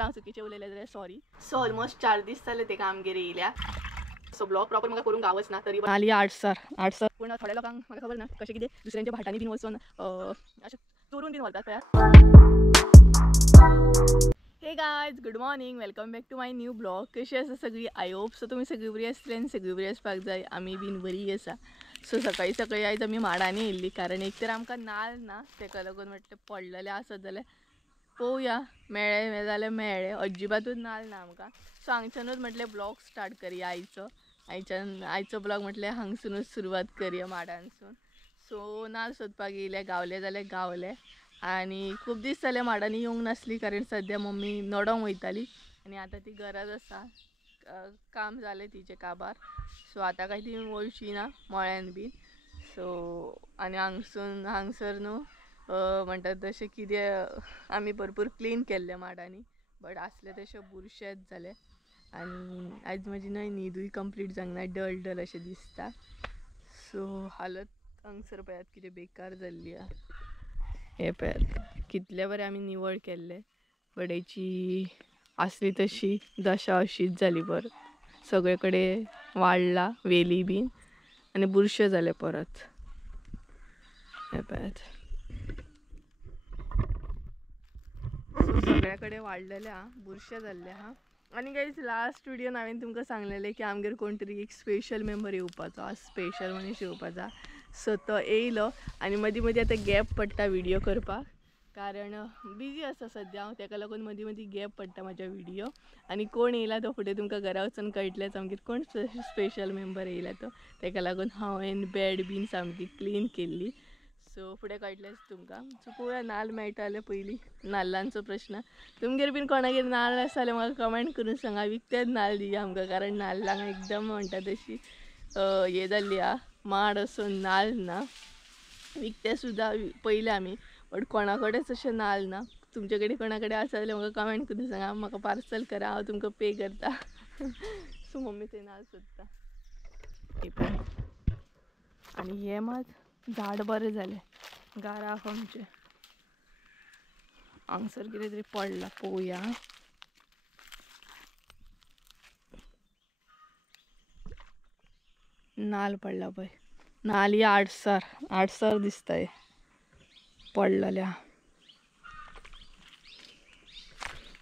हांव चुकीचें उलयलें जाल्यार सॉरी. सो ऑलमोस्ट 4 दीस जाले ते कामगिरी येयल्या. सो ब्लॉग प्रॉपर म्हाका करूंक गावच ना तरी आली आर्ट्सर पूण थोड्या लोकांक म्हाका खबर ना कशें कितें दुसऱ्यांच्या भाटांनी बीन वचून अशें चोरून बीन व्हरतात पळय. Hey guys, good morning, welcome back to my new blog. कशी आसा सगळी? आय होप सो तुमी सगळी बरी आसतली आनी सगळी बरी आसपाक जाय. आमी बीन बरी आसा. सो सकाळी सकाळी आयज आमी माडांनी येयल्ली कारण एक तर आमकां नाल्ल ना, तेका लागून म्हटलें पडलेले आसत जाल्यार पळोवया, मेळ्ळे जाल्यार मेळ्ळे. अजिबातूच नाल्ल ना आमकां. सो हांगच्यानूच म्हटलें ब्लॉग स्टार्ट करया आयचो ब्लॉग म्हटलें हांगसूनच सुरवात करया माडांसून. सो नाल्ल सोदपाक येयले, गावले जाल्यार गावले. आणि खूब दीस जाले माडांनी येवंक नासली कारण सद्या मम्मी नडोंक वयताली आनी आतां ती घराच आसा. काम जालें तिचें काबार. सो आतां काय ती वयची ना मळ्यान बीन. सो आनी हांगसर न्हू म्हणटात तशें कितें आमी भरपूर क्लीन केल्ले माडांनी, बट आसले तशें बुरशेच जाले. आनी आयज म्हजी न्हिदूय कंप्लीट जावंक ना, डल अशें दिसता. सो हालत हांगसर पळयात कितें बेकार जाल्ली आहा. हे पळयात कितले बरें आमी निवळ केल्ले, बट हेची आसली तशी दशा अशीच जाली. परत सगळे कडेन वाडला वेली बीन आनी बुरशे जाले परत. हे पळयात सगळ्या कडेन वाडलेले आहा, बुरशे जाल्ले आहा. आनी गायज लास्ट व्हिडियोन हांवें तुमकां सांगलेलें की आमगेर कोण तरी एक स्पेशल मेंबर येवपाचो, स्पेशल मनीस येवपाचा. सो तो येयलो आनी मदीं मदीं आतां गॅप पडटा व्हिडियो करपाक कारण बिजी आसा सद्या हांव, तेका लागून मदीं मदीं गॅप पडटा म्हाज्या व्हिडियो. आनी कोण येयला तो फुडें तुमकां घरा वचून कळटलेंच आमगेर कोण स्पेशल मेंबर येयला तो. तेका लागून हांवें बेड बीन सामकी क्लीन केल्ली. सो फुडें कळटलेंच तुमकां. सो पळोवया नाल्ल मेळटा जाल्यार पयलीं नाल्लांचो प्रश्न. तुमगेर बीन कोणागेर नाल्ल आसा जाल्यार म्हाका कमेंट करून सांगा. विकतेच नाल्ल दिया आमकां कारण नाल्लांक एकदम म्हणटा तशी हे जाल्ली आहा, माड असो नाल्ल ना. विकते सुद्दां पयले आमी, बट कोणा कडेच अशें नाल्ल ना. तुमचे कडेन कोणा कडेन आसा जाल्यार म्हाका कमेंट करून सांगा, म्हाका पार्सल करा, हांव तुमकां पे करता. सो मम्मी थंय नाल्ल सोदता. आनी हे मात झाड बरें जालें घराक आमचे. हांगसर कितें तरी पडला पळोवया. नाल्ल पडला पळय, नाल्ल या आडसर दिसता हे पडलेल्या.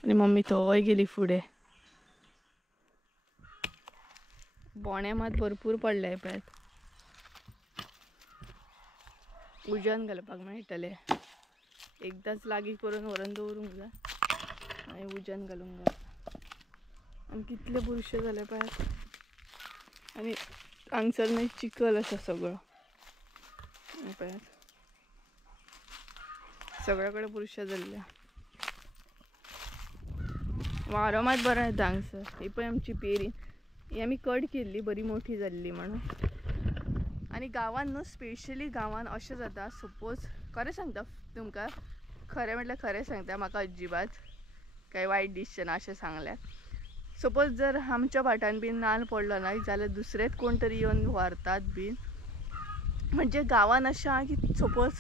आनी मम्मी थंय गेली फुडें. बोणे मात भरपूर पडले पळयात. उजन घालपाक मेळटले. एकदांच लागीं करून व्हरून दवरूंक जाय आनी उजन घालूंक जाय. आनी कितले बुरशे जाले पळयात. आनी हांगसर न्हय चिखल आसा सगळो पळयात, सगळे कडेन बुरशे जाल्ले. वारो मात बरो येता हांगसर. ही पळय आमची पेरी, ही आमी कट केल्ली बरी मोठी जाल्ली म्हणून. आनी गांवान न्हू, स्पेशली गांवान अशें जाता, सपोज खरें सांगता तुमकां, खरें म्हटल्यार खरें सांगता, म्हाका अजिबात कांय वायट दिसचें ना अशें सांगल्यार. सपोज जर आमच्या भाटान बीन नाल्ल पडलो न्हय जाल्यार दुसरेच कोण तरी येवन व्हरतात बीन. म्हणजे गांवान अशें आहा की सपोज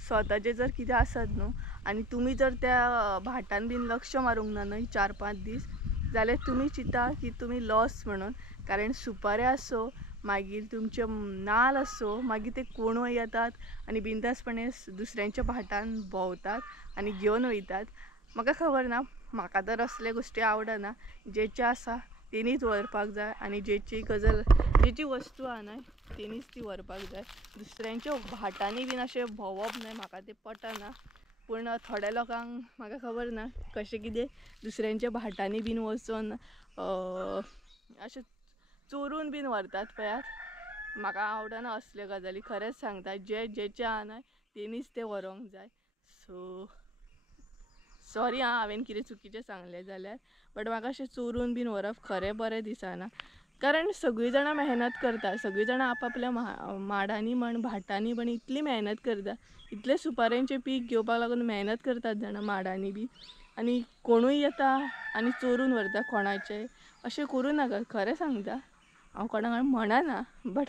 स्वताचें जर कितें आसत न्हू आनी तुमी जर त्या भाटान बीन लक्ष मारूंक ना न्हय 4-5 दीस, जाल्यार तुमी चिंता की तुमी लॉस म्हणून. कारण सुपारे आसो मागीर तुमचे नाल्ल आसो, मागीर ते कोणूय येतात आनी बिंदासपणे दुसऱ्यांच्या भाटान भोंवतात आनी घेवन वयतात. म्हाका खबर ना, म्हाका तर असले गोश्टी आवडना. जेचे आसा तेणीच व्हरपाक जाय आनी जेची वस्तू आहा न्हय तेणीच ती व्हरपाक जाय. दुसऱ्यांच्या भाटांनी बीन अशें भोंवप न्हय, म्हाका तें पटना. पूण थोड्या लोकांक म्हाका खबर ना कशें कितें दुसऱ्यांच्या भाटांनी बीन वचून अशें चोरून बीन व्हरतात पळयात. म्हाका आवडना असल्यो गजाली, खरेंच सांगता. जेचें आहा न्हय तेणीच तें व्हरोंक जाय. सो सॉरी हांवें कितें चुकीचें सांगलें जाल्यार, बट म्हाका अशें चोरून बीन व्हरप खरें बरें दिसना. कारण सगळीं जाणां मेहनत करता, सगळीं जाणां आपआपल्या माडांनी म्हण भाटांनी म्हण इतली मेहनत करता, इतले सुपाऱ्यांचें पीक घेवपाक लागून मेहनत करतात जाणां माडांनी बी. आनी कोणूय येता आनी चोरून व्हरता कोणाचें, अशें करूं नाका. खरें सांगता, हांव कोणाक म्हणना, बट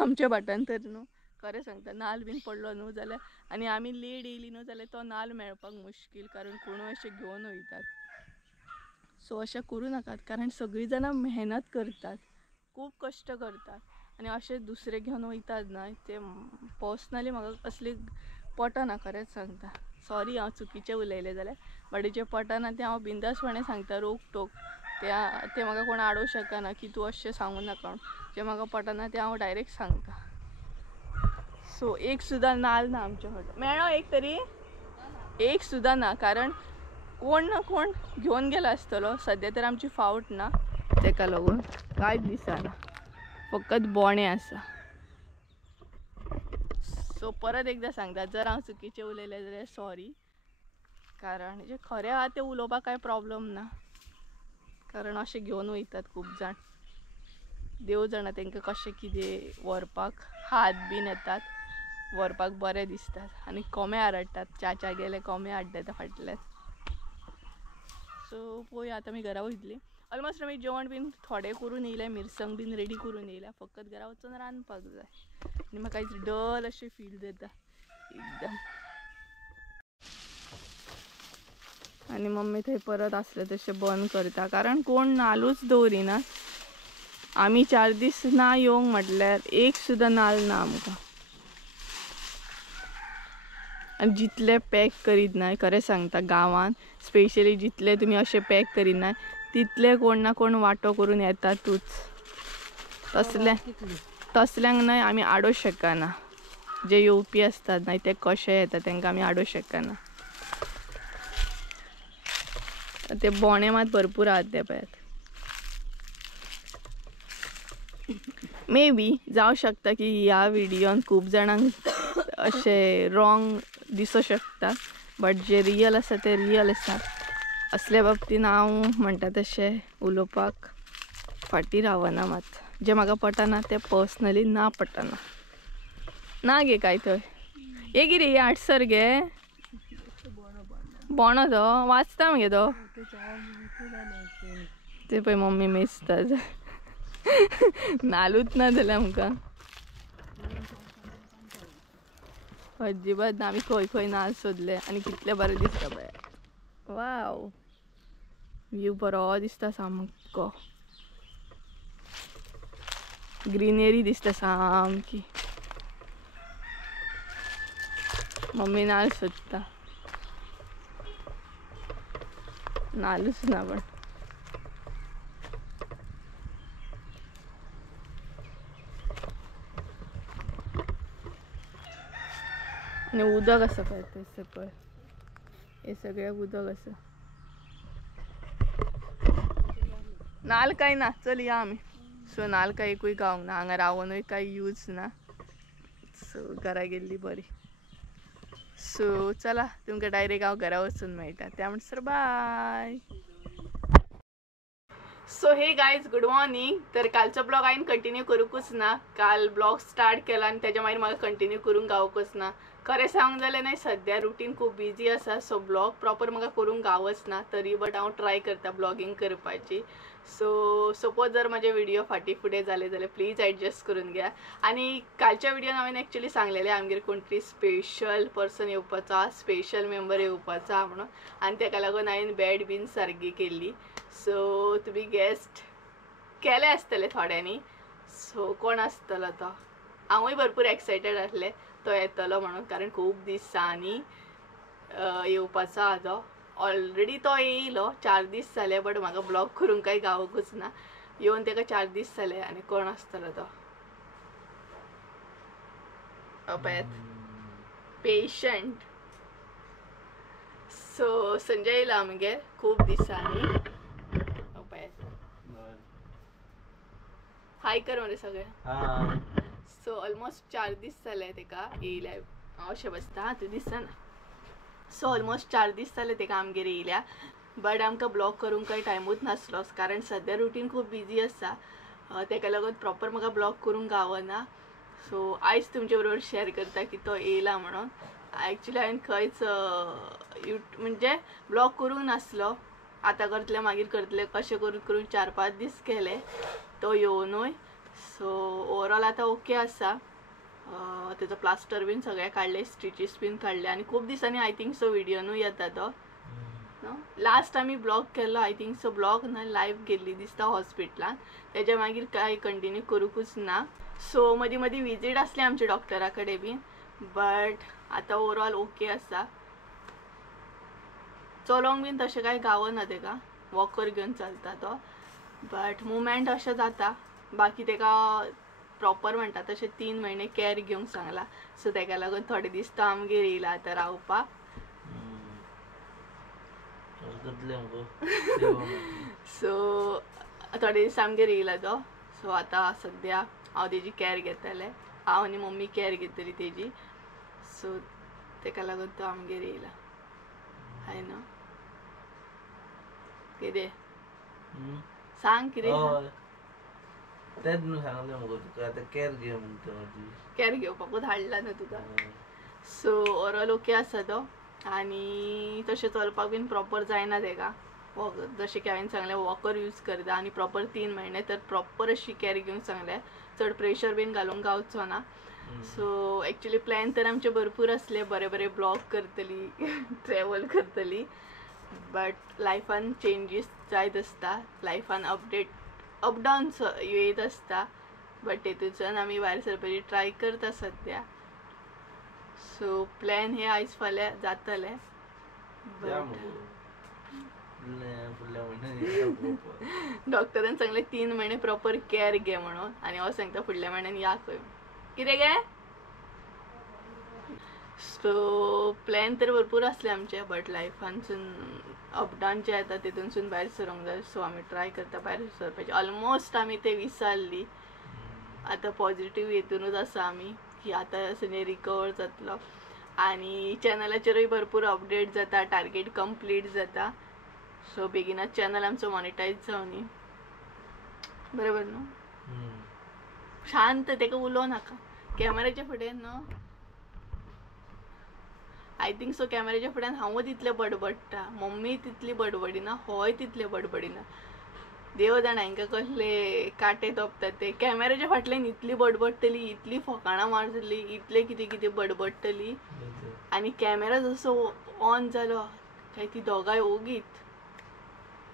आमच्या भाटान तर न्हू खरें सांगता नाल्ल बीन पडलो न्हू जाल्यार आनी आमी लेट येयली न्हू जाल्यार तो नाल्ल मेळपाक मुश्कील कारण कोणूय अशें घेवन वयतात. सो अशें करूं नाकात, कारण सगळीं जाणां मेहनत करतात, खूब कश्ट करतात आनी अशें दुसरे घेवन वयतात ना, ते पर्सनली म्हाका असली पटना, खरेंच सांगता. सॉरी हांव चुकीचें उलयलें जाल्यार, बट जें पटना तें हांव बिंदासपणे सांगता, रोक टोक. ते म्हाका कोण आडोवंक शकना की तूं अशें सांगू नाका. जें म्हाका पटना तें हांव डायरेक्ट सांगता. सो एक सुद्दां नाल्ल ना आमच्या फाटल्यान. मेळ्ळो एक तरी? एक सुद्दां ना, कारण कोण ना कोण घेवन गेलो आसतलो. सद्या तर आमची फावट ना, तेका लागून कांयच दिसना, फकत बोणे आसा. सो परत एकदां सांगता, जर हांव चुकीचें उलयलें जाल्यार सॉरी, कारण जे खरें आहा तें उलोवपाक कांय प्रॉब्लम ना, कारण अशें घेवन वयतात खूब जाण. देव जाणा तांकां कशें कितें व्हरपाक हात बीन येतात, व्हरपाक बरें दिसतात आनी कोंबे आरडटात. च्या गेले कोंबे हाडटा फाटल्यान. सो पळोवया आतां आमी घरा वयतलीं. ऑलमोस्ट आमी जेवण बीन थोडें करून येयलें, मिरसांग बीन रेडी करून येयल्या, फकत घरा वचून रांदपाक जाय. आनी म्हाका आयज डल अशें फील जाता एकदम. आनी मम्मी थंय परत आसले तशें बंद करता, कारण कोण नाल्लूच दवरिना. आमी 4 दीस ना येवंक म्हटल्यार एक सुद्दां नाल्ल ना आमकां. आनी जितले पॅक करीत नाय, खरें सांगता, गांवांत स्पेशली जितले तुमी अशें पॅक करीत नाय, तितले कोण ना कोण वांटो करून येतातूच. तसल्यांक न्हय आमी आडोवंक शकना. जे येवपी असतात नाय ते कशे येतात तांकां आमी आडोवंक शकना. ते बोणे मात भरपूर आहात ते पळयात. मे बी जावं शकता की ह्या व्हिडिओन खूब जाणांक अशें रॉंग दिसूं शकता, बट जे रियल आसा ते रियल आसा. असल्या बाबतीन हांव म्हणटा तशें उलोवपाक फाटीं रावना मात. जें म्हाका पटना तें पर्सनली ना पटना. ना गे काय थंय हे कितें हे आडसर गे बोणो तो वाचता मगे तो. ते पळय मम्मी मेजतात. नालूच ना जाल्यार आमकां अजिबात ना. आमी खंय खंय नाल्ल सोदले आनी कितले बरें दिसता पळय. वाव, व्यू बरो दिसता सामको. ग्रीनरी दिसता सामकी. मम्मी नाल्ल सोदता, नाल्लूच ना पण. आणि उदक आसा पळय ते सकयल, हे सगळ्याक उदक आसा. नाल्ल काय ना, चल या आमी. सो नाल्ल काय एकूय गावंक ना, हांगा रावनूय काय यूज ना. सो घरा गेल्ली बरी. सो चला, तुमकां डायरेक्ट हांव घरा वचून मेळटा, त्या म्हणसर bye. So hey guys, good morning. तर कालचो ब्लॉग हांवें कंटिन्यू करूंकूच ना. काल ब्लॉग स्टार्ट केला आनी तेच्या मागीर म्हाका कंटिन्यू करूंक गावकूच ना. खरें सांगूंक जाल्यार न्हय, सद्या रुटीन खूब बिजी आसा, सो ब्लॉग प्रॉपर म्हाका करूंक गावच ना. तरी बट हांव ट्राय करता ब्लॉगिंग करपाची. सो सपोज जर म्हाजे व्हिडिओ फाटीं फुडें जाले जाल्यार प्लीज एडजस्ट करून घ्या. आनी कालच्या व्हिडिओन हांवें एक्चुअली सांगलेलें आमगेर कोण तरी स्पेशल पर्सन येवपाचो, स्पेशल मेंबर येवपाचो म्हणून, आनी तेका लागून हांवें बॅड बीन सारकी केल्ली. सो तुमी गेस्ट केले आसतले थोड्यांनी. सो कोण आसतलो तो? हांवूय भरपूर एक्सायटेड आसलें तो येतलो म्हणून, कारण खूब दिसांनी येवपाचो आहा तो. ऑलरेडी तो येयलो, 4 दीस जाले, बट म्हाका ब्लॉग करूंक काय गावकूच ना. येवन तेका 4 दीस जाले. आनी कोण आसतलो तो? पळयात, पेशंट. सो संजय येयला आमगेर खूब दिसांनी. हाय कर मरे सगळ्या. सो ऑलमोस्ट 4 दीस जाले तेका येयल्या. हांव अशें बसता, हां तूं दिसना. सो ऑलमोस्ट 4 दीस जाले तेका आमगेर येयल्या, बट आमकां ब्लॉग करूंक काही टायमूच नासलो, कारण सद्या रुटीन खूब बिजी आसा. तेका लागून प्रॉपर म्हाका ब्लॉग करूंक गावना. सो आयज तुमचे बरोबर शेअर करता की तो येयला म्हणून. एक्चुअली हांवें खंयच म्हणजे ब्लॉग करूंक नासलो. आतां करतले मागीर करतले कशें करून करून 4-5 दीस केले तो येवनूय. सो ओवरऑल आतां ओके आसा. तेजो प्लास्टर बीन सगळें काडले, स्टिचीस बीन काडले, आनी खूब दिसांनी आय थिंक सो व्हिडिओनूय येता तो. लास्ट आम्ही ब्लॉग केलो आय थिंक सो. ब्लॉग ना लाईव्ह गेल्ली दिसता हॉस्पिटलान, तेज्या मागीर काय कंटिन्यू करूकूच ना. सो मदीं मदीं विजीट आसली आमच्या डॉक्टरा कडेन बीन, बट आतां ओवरऑल ओके आसा. चलोंक बीन तशें काय गावना तेका, वॉकर घेवन चलता तो, बट मुवमेंट अशें जाता. बाकी तेका प्रॉपर म्हणटा तशें 3 महिने केअर घेवंक सांगला. सो तेका लागून थोडे दीस तो आमगेर येयला आतां रावपाक. सो थोडे दीस आमगेर येयला तो. सो आतां सद्या हांव तेजी केअर घेतलें, हांव आनी मम्मी केअर घेतली तेजी. सो तेका लागून तो आमगेर येयला. हाय न्हू, कितें सांग कितें. तेच न्हू सांगलें मुगो तुका, आतां केअर घे म्हणटा म्हजी. केअर घेवपाकूच हाडला न्हू तुका. सो ओवरऑल ओके आसा तो. आनी तशें चलपाक बीन प्रॉपर जायना तेका. जशें की हांवें सांगलें वॉकर यूज करता आनी प्रॉपर 3 महिने तर प्रॉपर अशी केअर घेवंक सांगलें. चड प्रेशर बीन घालूंक गावचो ना. सो एक्चुली प्लॅन तर आमचे भरपूर आसले, बरे बरे ब्लॉग करतली, ट्रॅवल करतली, बट लायफान चेंजीस जायत आसता, लायफान अपडाऊन्स येत आसता. बट तेतूंतल्यान आमी भायर सरपाची ट्राय करता सद्या. सो प्लॅन हे आयज फाल्यां जातले. डॉक्टरान सांगलें 3 महिने प्रॉपर केअर घे म्हणून, आनी हांव सांगता फुडल्या म्हयन्यान या खंय. कितें गे. सो प्लॅन तर भरपूर आसले आमचे, बट लायफानसून अपडाऊन जे येता तेतूनसून भायर सरूंक जाय. सो आमी ट्राय करता भायर सरपाची. ऑलमोस्ट आमी ते विसरली. आतां पॉझिटिव्ह हेतूनच आसा आमी की आतां सगळें रिकवर जातलो. आनी चॅनलाचेरूय भरपूर अपडेट जाता, टार्गेट कंप्लीट जाता. सो बेगीनच चॅनल आमचो मॉनिटायज जावनी. बरोबर न्हू. शांत, तेका उलोव नाका कॅमेराच्या फुडें न्हू. आय थिंक सो कॅमेराच्या फुड्यान हांवूच इतलें बडबडटा, मम्मी तितली बडबडिना, होय तितलें बडबडिना. देव जाणा हांकां कसले काटे तोपतात ते. कॅमेराच्या फाटल्यान इतली बडबडटली, इतली फकाणां मारतली, इतलें कितें कितें बडबडटली, आनी कॅमेरा जसो ऑन जालो काय ती दोगांय ओगीत.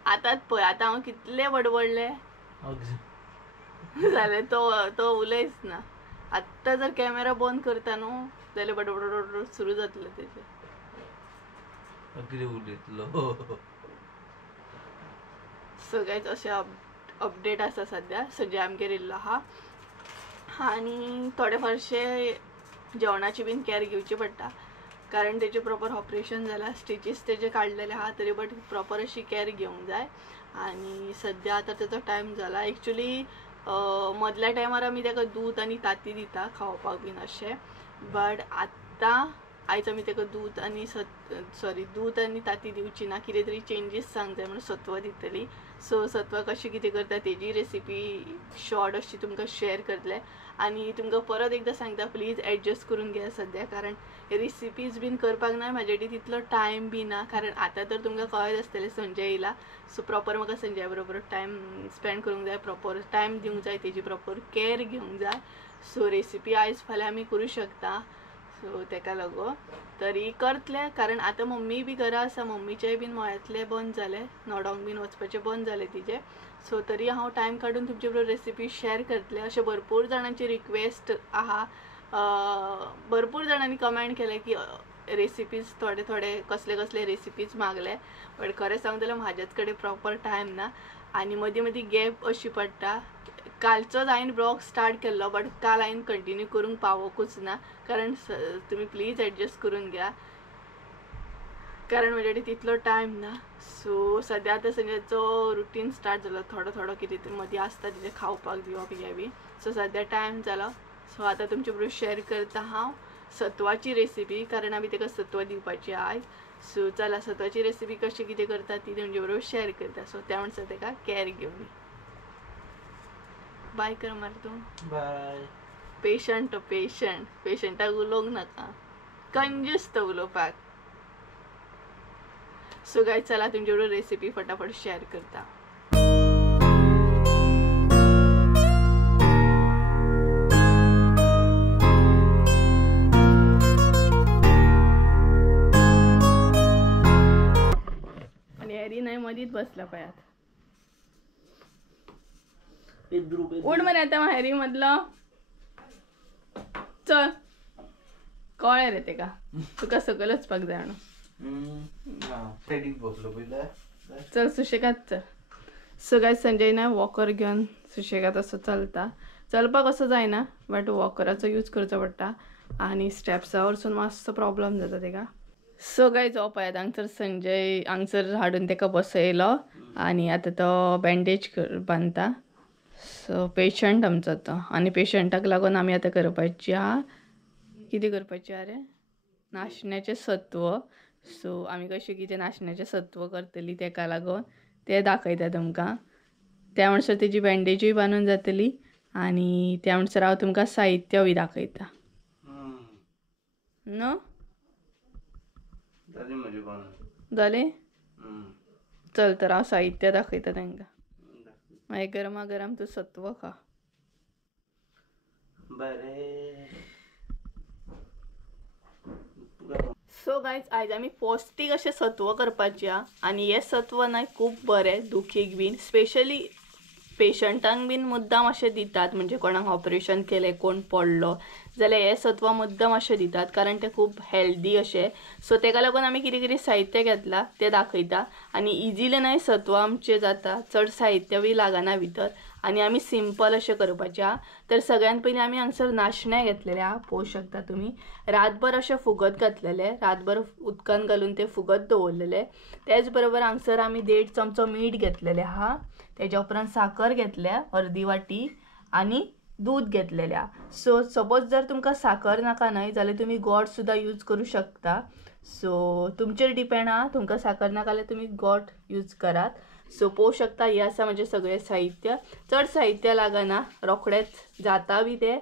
आतांच पळय, आतां हांव कितलें बडबडलें जाल्यार तो उलयच ना. आत्तां जर कॅमेरा बंद करता न्हू जाल्यार बडबड सुरू जातलें तेजें. सो गायज अशें अपडेट आसा सद्या. सद्या आमगेर येयल्लो आहा. आनी थोडे फारशे जेवणाची बीन केअर घेवची पडटा, कारण तेजें प्रॉपर ऑपरेशन जालां, स्टिचीस तेजे काडलेले आहा, तरी बट प्रॉपर अशी केअर घेवंक जाय. आनी सद्या आतां तेजो टायम जाला. एक्चुली मदल्या टायमार आमी तेका दूद आनी तांती दिता खावपाक बीन अशें, बट आतां आयज आमी तेका दूद आनी तांती दिवची ना. कितें तरी चेंजीस सांग जाय म्हणून सत्व दितली. सो सत्व कशी कितें करता तेजी रेसिपी शॉर्ट अशी तुमकां शेअर करतलें. आनी तुमकां परत एकदां सांगता, प्लीज एडजस्ट करून घ्या सद्या, कारण रेसिपीज बीन करपाक ना म्हाजे कडेन तितलो टायम बी ना. कारण आतां तर तुमकां कळत आसतलें संजय येयला. सो प्रॉपर म्हाका संजया बरोबर टायम स्पेंड करूंक जाय, प्रॉपर टायम दिवंक जाय, तेजी प्रॉपर केअर घेवंक जाय. सो रेसिपी आयज फाल्यां आमी करूं शकता. सो तेका लागून तरी करतले, कारण आतां मम्मी बी घरा आसा, मम्मीचेय बीन मळ्यांतलें बंद जालें, नोडोंक बीन वचपाचें बंद जालें तिजें. सो तरी हांव टायम काडून तुमचे बरोबर रेसिपी शेअर करतलें. अशें भरपूर जाणांची रिक्वेस्ट आहा, भरपूर जाणांनी कमेंट केलें की रेसिपीज थोडे कसले रेसिपीज मागले, बट खरें सांगूं जाल्यार म्हाजेच कडेन प्रॉपर टायम ना. आनी मदीं मदीं गॅप अशी पडटा. कालचोच हांवें ब्लॉग स्टार्ट केल्लो, बट काल हांवें कंटिन्यू करूंक पावोकूच ना, कारण तुमी प्लीज एडजस्ट करून घ्या, कारण म्हजे कडेन तितलो टायम ना. सो सद्या आतां संजेचो रुटीन स्टार्ट जालो, थोडो कितें तरी मदीं आसता तिजें खावपाक दिवप हें बी. सो सद्या टायम जालो. सो आतां तुमचे बरोबर शेअर करता हांव सत्वाची रेसिपी, कारण आमी तेका सत्व दिवपाची आयज. सो चला सत्वाची रेसिपी कशी कितें करता ती तुमचे बरोबर शेअर करता. सो त्या म्हणसर तेका केअर घेवन बाय कर मार तूं. बाय. पेशंटाक उलोवंक नाका, कंजूस तो उलोवपाक. सो गायज चला तुमचे बरोबर रेसिपी फटाफट शेअर करता. हॅरी नाही मधीत बसला पायात. पेद्रू उड मरे आता मग हॅरी मधलं चल कळे रे ते का तुका सकलच पाक जाणं. बसलो पहिला. चल सुशेगात चल. सो गाइस संजय ना वॉकर घेऊन सुशेगात असं चलता. चलपाक असं जायना बट वॉकराचो यूज करचो पडटा आणि स्टेप्सावर वरसून मातसो प्रॉब्लेम जाता तेका. सो गाइस हो पळयात हांगसर संजय हांगसर हाडून तेका बसयलो आणि आता तो बँडेज बांधता. सो पेशंट आमचो तो आणि पेशंटाक लागून आमी आता करपाची आहा कितें करपाचें आहा रे नाशण्याचें सत्व. सो आमी कशें कितें नाशण्याचें सत्व करतली तेका लागून ते दाखयता तुमकां. त्या म्हणसर तेजी बँडेजूय बांदून जातली आणि त्या म्हणसर हांव तुमकां साहित्यूय दाखयता न्हू. जालें चल तर हांव साहित्य दाखयता तांकां. मागीर गरमा गरम तूं सत्व खा. सो गाइस आयज आमी पौष्टीक अशें सत्व करपाचें आहा आनी हें सत्व न्हय खूब बरें दुखीक बीन स्पेशली पेशंटांक बीन मुद्दाम अशें दितात. म्हणजे कोणाक ऑपरेशन केलें कोण पडलो जाल्यार हें सत्व मुद्दाम अशें दितात कारण तें खूब हेल्दी अशें. सो तेका लागून आमी कितें कितें साहित्य घेतलां तें दाखयता आणि इजिली न्हय सत्व आमचें जाता. चड साहित्य बी लागना भितर आणि आमी सिंपल अशें करपाचें आहा. तर सगळ्यान पयलीं आमी हांगसर नाशणे घेतलेले आहा पळोवं शकता तुमी. रातभर अशें फुगत घातलेले रातभर उदकान घालून ते फुगत दवरलेले. तेच बरोबर हांगसर आमी 1.5 चमचो मीठ घेतलेले आहा. तेज्या उपरांत साखर घेतल्या अर्दी वाटी आणि दूध घेतलेले आहा. सो सपोज जर तुमकां साखर नाका न्हय जाल्यार तुमी गोड सुद्दां यूज करूं शकता. सो तुमचेर डिपेंड आहा तुमकां साखर नाका जाल्यार तुमी गोड यूज करात. सो पळोवं शकता हे आसा म्हणजे सगळें साहित्य. चड साहित्य लागना रोखडेंच जाता बी तें.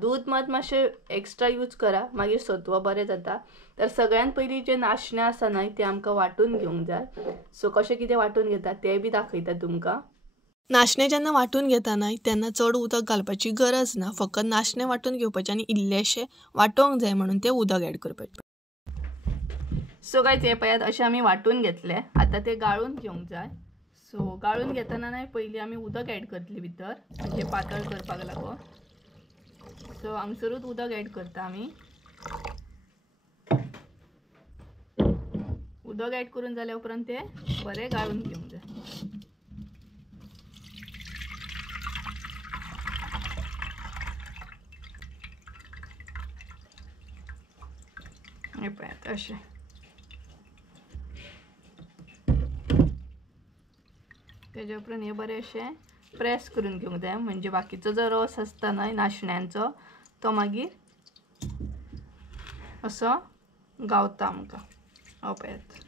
दूध मातशें एक्स्ट्रा यूज करा मागीर सत्व बरें जाता. तर सगळ्यान पयलीं जे नाशणे आसा न्हय ते आमकां वांटून घेवंक जाय. सो कशें कितें वांटून घेता तें बी दाखयता तुमकां. नाशणे जेन्ना वांटून घेता न्हय तेन्ना चड उदक घालपाची गरज ना. फकत नाशणे वांटून घेवपाचे आनी इल्लेशें वांटोवंक जाय म्हणून तें उदक एड करपाचें. सो गाइस हे पळयात अशें आमी वांटून घेतले. आतां ते गाळून घेवंक जाय. सो गाळून घेतना न्हय पयलीं आमी उदक एड करतली भितर म्हणजे पातळ करपाक लागून. सो हांगसरूच उदक एड करता आमी. उदक एड करून जाल्या उपरांत ते बरें गाळून घेवंक जाय. हे पळयात अशें. तेज्या उपरांत हे बरें अशें प्रेस करून घेवंक जाय म्हणजे बाकीचो जो रस आसता न्हय नाशण्यांचो तो मागीर असो गावता आमकां. हो पळयात.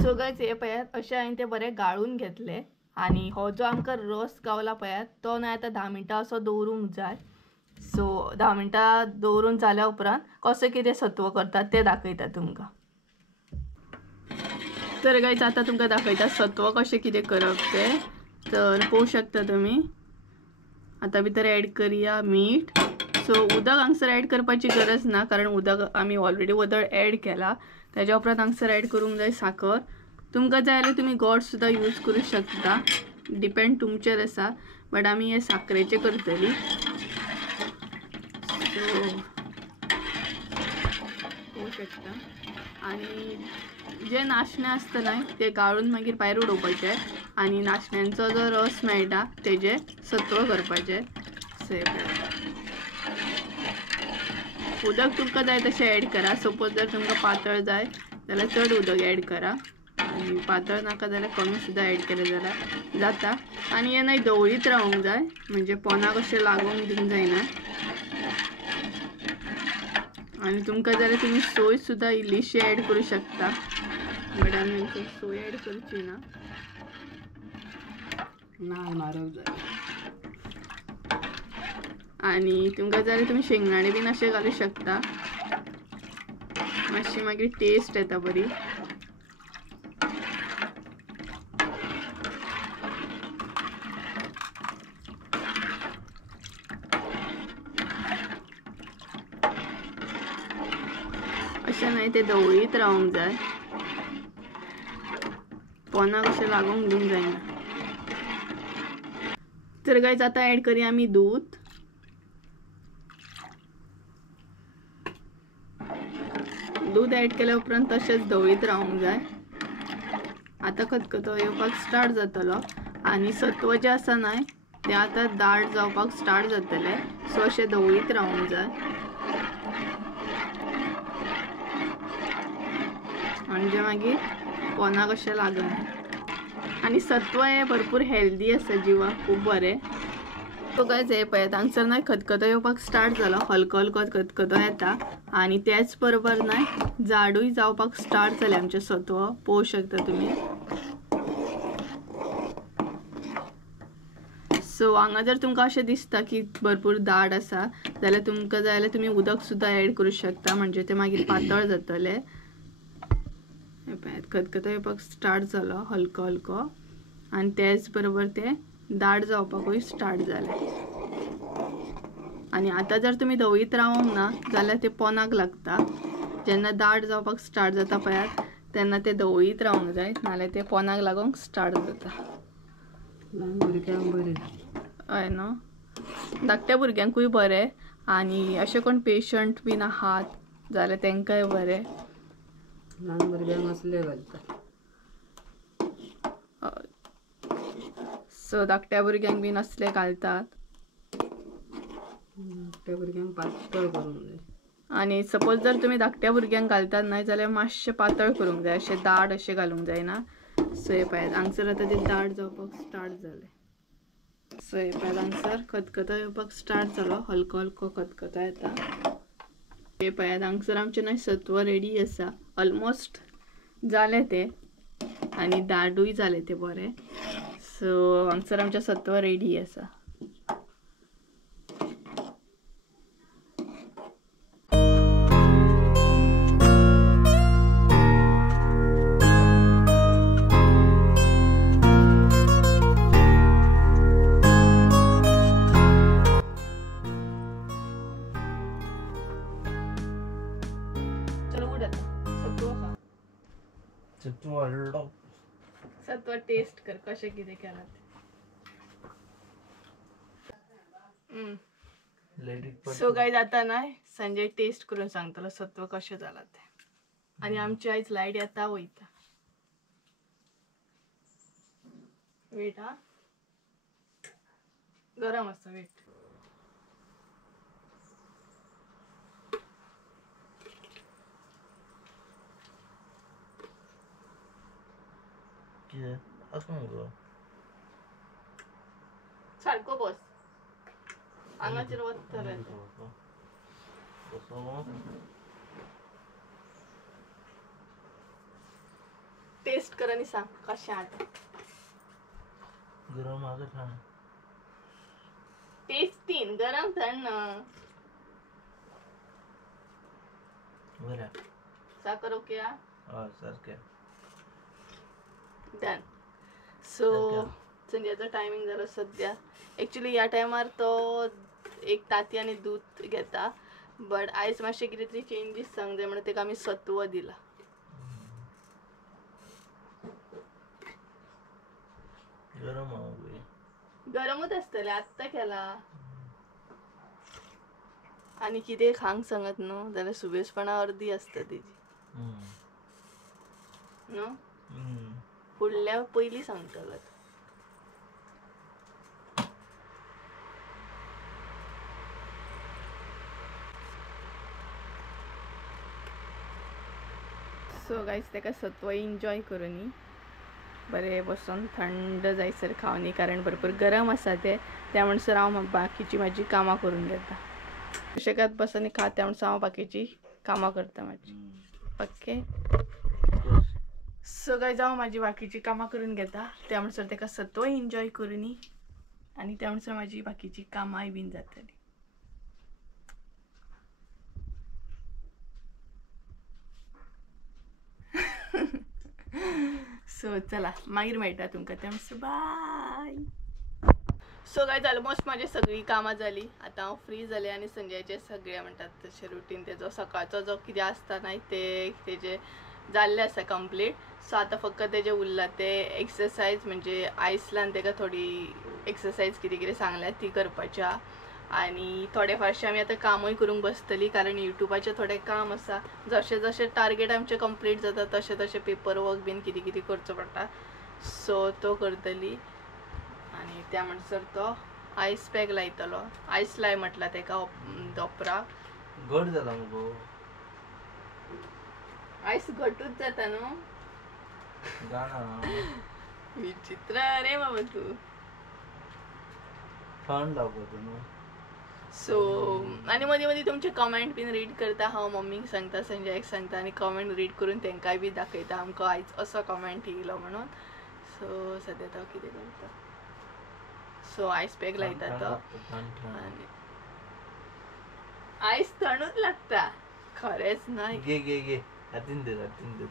सो गाइस हे पळयात अशें हांवें ते बरें गाळून घेतले आणि हो जो आमकां रस गावला पळयात तो न्हय आतां 10 मिनटां असो दवरूंक जाय. सो 10 मिनटां दवरून जाल्या उपरांत कशें कितें सत्व करतात तें दाखयता तुमकां. तर गाइस आतां तुमकां दाखयता सत्व कशें कितें करप तें. तर पळोवं शकता तुमी. आतां भितर एड करुया मीठ. सो उदक हांगसर एड करपाची गरज ना कारण उदक आमी ऑलरेडी उदक एड केला. तेज्या उपरांत हांगसर एड करूंक जाय साखर. तुमकां जाय जाल्यार तुमी गोड सुद्दां यूज करूं शकता. डिपेंड तुमचेर आसा बट आमी हे साखरेचे करतली. सो पळोवं शकता. आणि जे नाशणे आसता न्हय ते गाळून मागीर भायर उडोवपाचे आणि नाशण्यांचो जो रस मेळटा तेजे सत्व करपाचें. उदक तुमकां जाय तशें एड करा. सपोज जर तुमकां पातळ जाय जाल्यार चड उदक एड करा आणि पातळ नाका जाल्यार कमी सुद्दां एड केलें जाल्यार जाता. आणि हे न्हय धवळीत रावूंक जाय म्हणजे पोंदाक अशें लागूंक दिवंक जायना. आणि तुमकां जाल्यार तुमी सोय सुद्दां इल्लीशी एड करूं शकता बट आमी सोय एड करची ना. नाल मारप जाय. आणि तुमकां जाय तुम्ही शेंगदाणे बीन असे घालू शकता, मातशी मागीर टेस्ट येता बरी. अशें नाही ते धवळीत रावंक जाय, पोनाक अशें लागूंक दिवंक जायना. तर गायज आता ऍड करूया आमी दूध. दूध ऍड केल्या उपरांत तशेंच धवळीत रावंक जाय. आता खतखतो येवपाक स्टार्ट जातलो आणि सत्व जे आसा न्हय ते आता दाट जावपाक स्टार्ट जातले. सो अशें धवळीत रावंक जाय म्हणजे मागीर पोनाक अशें लागना. आणि सत्व हे भरपूर हेल्दी आसा, जिवाक खूब बरें. तो गायज हे पळयात हांगसर न्हय खतखतो येवपाक स्टार्ट जालो, हलको हलको खतखतो येता आणि त्याच बरोबर न्हय जाडूय जावपाक स्टार्ट जालें आमचें सत्व. पळोवंक शकता तुमी. सो हांगा जर तुमकां अशें दिसता की भरपूर दाट आसा जाल्यार तुमकां जाय जाल्यार तुमी उदक सुद्दां ऍड करूं शकता, म्हणजे ते मागीर पातळ जातले. खतखतो येवपाक स्टार्ट जालो हलको हलको आणि त्याच बरोबर ते दाट जावपाकूय स्टार्ट जाले. आणि आता जर तुम्ही धवळीत रावंक ना जाल्यार ते पोनाक लागता. जेन्ना दाट जावपाक स्टार्ट जाता पळयात तेन्ना ते धवळीत रावंक जाय, नाल्यार ते पोनाक लागूंक स्टार्ट जाता. ल्हान भुरग्यांक बरें. हय न्हू, धाकट्या भुरग्यांकूय बरें आणि अशे कोण पेशंट बीन आहात जाल्यार तेंकाय बरें. ल्हान भुरग्यांक असले घालता. सो धाकट्या भुरग्यांक बीन असले घालतात. त्या भुरग्यांक पातळ करूंक जाय. आणि सपोज जर तुम्ही धाकट्या भुरग्यांक घालतात न्हय जाल्यार मातशें पातळ करूंक जाय, अशें दाट अशें घालूंक जायना. सो हे पळयात हांगसर आतां ते दाट जावपाक स्टार्ट जाले. सो हे पळयात हांगसर खतखतो येवपाक स्टार्ट जालो, हलको हलको खतखतो येता. हे पळयात हांगसर आमचें न्हय सत्व रेडी आसा, ऑलमोस्ट जालें ते आणि दाटूय जालें ते बरें. सो हांगसर आमचें सत्व रेडी आसा. सत्व टेस्ट कर कशें कितें केलां ते. सो गायज आता न्हय संजय टेस्ट करून सांगतलो सत्व कशें जालां ते. आणि आमची आयज लायट येता वयता. वेट हा, गरम आसा वेट. सारको बस, आंगाचेर वतले. टेस्ट कर आणि सांग कशें आता. गरम आगे थंड. टेस्टीन गरम थंड ना. बरं. साखर ओके हा. सारखें. डन. सो संध्याचो टायमिंग जालो सद्या. एक्चुली ह्या टायमार तो एक ताती आनी दूध घेता, बट आयज मातशें कितें तरी चेंजीस सांग जाय म्हणून तेका आमी सत्व दिला. गरम गरमूच आसतलें, आत्तां केला. आनी कितें खावंक सांगत न्हू जाल्यार सुबेजपणा अर्दी आसता तेजी न्हू. फुडल्या पयलीं सांगतलो. सो गायज तेका सत्व एन्जॉय करून बरें बसून थंड जायसर खावनी, कारण भरपूर गरम आसा ते. त्या म्हणसर हांव बाकीची म्हाजी कामां करून घेता. सुशेगाद बसून खा त्या म्हणसर हांव बाकीची कामां करता म्हाजी. ओके. सो गायज हांव म्हाजी बाकीची कामां करून घेता, त्या म्हणसर तेका सत्व एन्जॉय करून आणि त्या म्हणसर म्हाजी बाकीची कामांय बीन जातली. सो चला मागीर मेळटा तुमकां तें बाय. सो गायज ऑलमोस्ट माझी सगळी कामां जाली. आता हांव फ्री जालें आनी संजयाचे सगळे म्हणटात तशें रुटीन तेजो सकाळचो जो कितें आसता न्हय तेजे जाल्लें आसा कंप्लीट. सो आतां फक्त तेजे उरला ते एक्सरसायज म्हणजे आयसलान तेका थोडी एक्सरसायज कितें कितें सांगल्यात ती करपाची आहा. आनी थोडे फारशे आमी आतां कामूय करूंक बसतली कारण युट्यूबाचें थोडें काम आसा. जशें जशें टार्गेट आमचें कंप्लीट जाता तशें तशें पेपर वर्क बीन कितें कितें करचो पडटा. सो तो करतली आनी त्या म्हणसर तो आयस पॅक लायतलो. आयस लाय म्हटला तेका दोपराक. घट जाला मुगो आयस घटूच जाता न्हू. जाणा विचित्र रे बाबा तू. थंड लागता न्हू. सो आनी मदीं मदीं तुमचे कमेंट बीन रीड करता हांव मम्मीक सांगता संजयाक सांगता आनी कमेंट रीड करून तेंकाय बी दाखयता आमकां आयज असो कमेंट येयलो म्हणून. सो सद्या तो कितें करता. सो आयस पॅक लायता तो आनी आयस थंडूच लागता खरेंच न्हय. घे घे घे हातीन धर हातीन धर.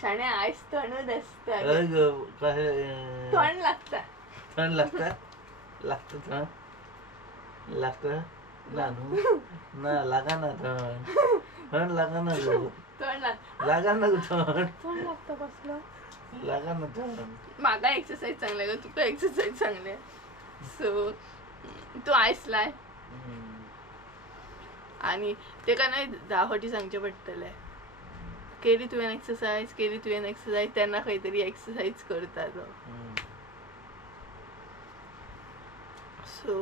शाणे आयस थंडूच आसता हय गो कशें थंड लागता. थंड लागता. लागता थंड लागता ना न्हू ना लागाना थंड. थंड लागाना गो थंड लागाना गो थंड थंड लागता कसलो. लागाना थंड. म्हाका एक्सरसाइज सांगले गो तुका एक्सरसाइज सांगले. सो तू आयस लाय आनी तेका न्हय 10 फावटी सांगचें पडटलें. केली तुवें एक्सरसाइज केली तुवें एक्सरसाइज तेन्ना खंय तरी एक्सरसाइज करता तो. सो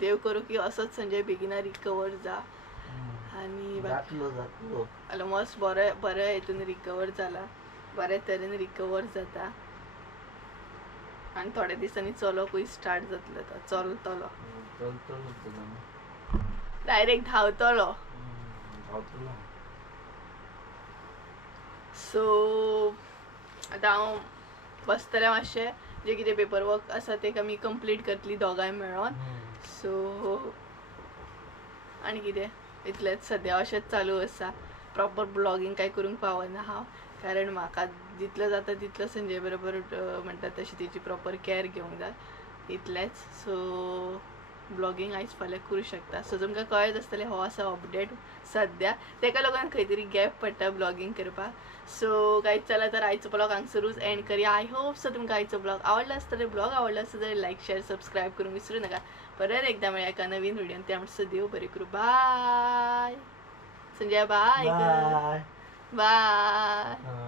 देव करूं की असोच संजय बेगिना रिकवर जा आनी जातलो जातलो ऑलमोस्ट बऱ्या हितून रिकवर जाला. बऱ्या तरेन रिकवर जाता आनी थोड्या दिसांनी चलोकूय स्टार्ट जातलो तो. चलतलो चलतलो डायरेक्ट धांवतलो. धांवतलो. सो आतां हांव बसतलें मातशें जे कितें पेपर वर्क आसा ते आमी कंप्लीट करतली दोगांय मेळोन. सो आनी कितें इतलेंच सद्या अशेंच चालू आसा. प्रॉपर ब्लॉगींग कांय करूंक पावना हांव कारण म्हाका जितलो जाता तितलो संजय बरोबर म्हणटा तशी तेजी प्रॉपर कॅर घेवंक जाय इतलेंच. सो ब्लॉगींग आयज फाल्यां करूं शकता. सो तुमकां कळत आसतलें हो आसा अपडेट सद्या तेका लागून खंय तरी गॅप पडटा ब्लॉगींग करपाक. सो गायज चला तर आयचो ब्लॉग हांगसरूच एंड करूया. आय होप सो तुमकां आयचो ब्लॉग आवडला आसतलें. ब्लॉग आवडला आसत जाल्यार लायक शेअर सबस्क्रायब करूंक विसरूं नाका. परत एकदा मेळया एका नवीन व्हिडिओन. त्या म्हणसर देव बरें करूं. Bye Sanjay. Bye bye bye.